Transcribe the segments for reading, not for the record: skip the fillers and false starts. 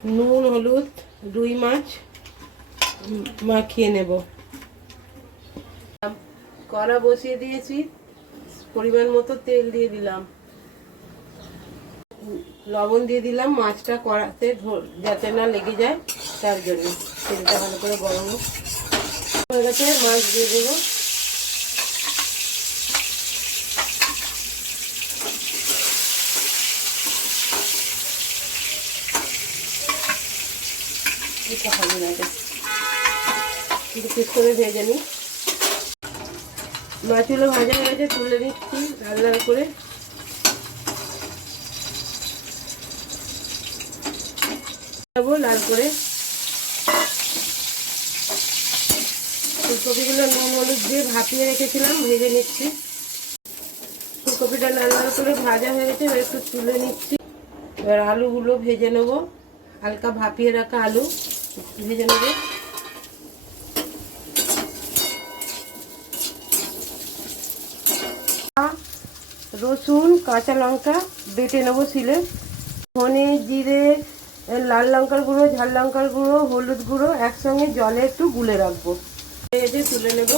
নুন হলুদ রুই মাছ মাখিয়ে নেব। কড়া বসিয়ে দিয়েছি, পরিমাণ মতো তেল দিয়ে দিলাম, লবণ দিয়ে দিলাম মাছটা কড়াতে যাতে না লেগে যায় তার জন্য। তেলটা ভালো করে গরম হয়ে গেছে, মাছ দিয়ে দেবো। এটা হবে না, পিস করে ভেজে নিই। মাছগুলো ভাজা হয়ে গেছে, তুলে নিচ্ছি লাল লাল করে। লাল করে ফুলকপিগুলো নুন হলুদ দিয়ে ভাপিয়ে রেখেছিলাম, ভেজে নিচ্ছি। ফুলকপিটা লাল লাল করে ভাজা হয়ে গেছে, এবার একটু তুলে নিচ্ছি। এবার আলুগুলো ভেজে নেবো, হালকা ভাপিয়ে রাখা আলু ভেজে নেবো। রসুন কাঁচা লঙ্কা বেটে নেবো শিলে। ধনে জিরে লাল লঙ্কার গুঁড়ো ঝাল লঙ্কার গুঁড়ো হলুদ গুঁড়ো একসঙ্গে জলে একটু গুলে রাখবো, ভেজে তুলে নেব।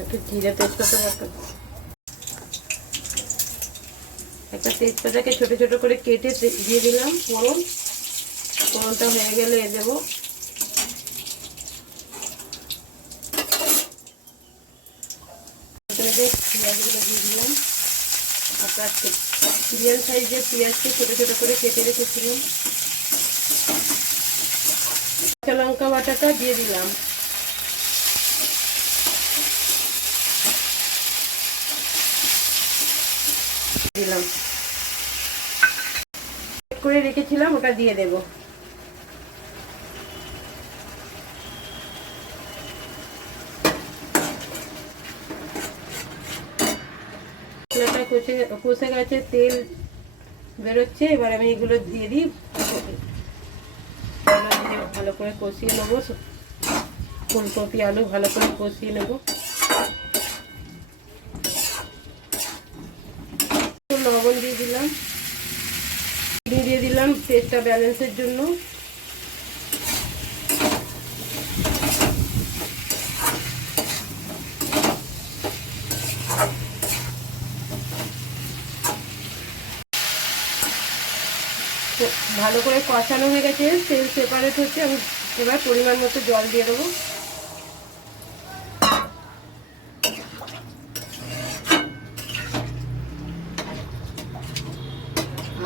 একটু জিরে তেজপাতা একটা তেজপাতাকে ছোট ছোট করে কেটে দিয়ে দিলাম ফোড়ন। ফোড়নটা হয়ে গেলে দেবো পেঁয়াজগুলো দিয়ে দিলাম। আপনার মিডিয়াম সাইজের পেঁয়াজকে ছোট ছোট করে কেটে রেখেছিলাম। কাঁচা লঙ্কা বাটাটা দিয়ে দিলাম। করে রেখেছিলাম ওটা দিয়ে দেব। কষে গেছে, তেল বেরোচ্ছে। এবার আমি এগুলো দিয়ে দিই, ভালো করে কষিয়ে নেবো। ফুলকপি আলু ভালো করে কষিয়ে নেব। লবণ দিয়ে দিলাম, দিয়ে দিলাম টেস্টটা ব্যালেন্সের জন্য। ভালো করে কষানো হয়ে গেছে, তেল সেপারেট হচ্ছে। আমি এবার পরিমাণ মতো জল দিয়ে দেবো।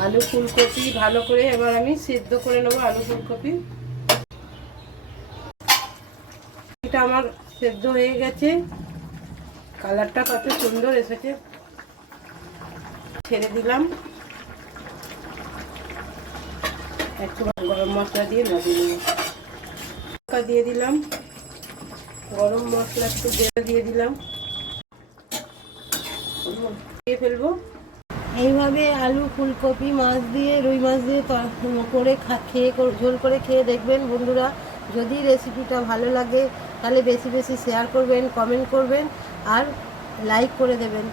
আলু ফুলকপি ভালো করে এবার আমি সিদ্ধ করে নেবো। আলু ফুলকপি এটা আমার সেদ্ধ হয়ে গেছে, কালারটা কত সুন্দর এসেছে। ছেড়ে দিলাম, একটু গরম মশলা দিয়ে নামিয়ে নেব। দিয়ে দিলাম গরম মশলা, একটু দিয়ে দিলাম, দিয়ে ফেলবো। এইভাবে আলু ফুলকপি মাছ দিয়ে রুই মাছ দিয়ে করে খেয়ে ঝোল করে খেয়ে দেখবেন বন্ধুরা। যদি রেসিপিটা ভালো লাগে তাহলে বেশি বেশি শেয়ার করবেন, কমেন্ট করবেন আর লাইক করে দেবেন।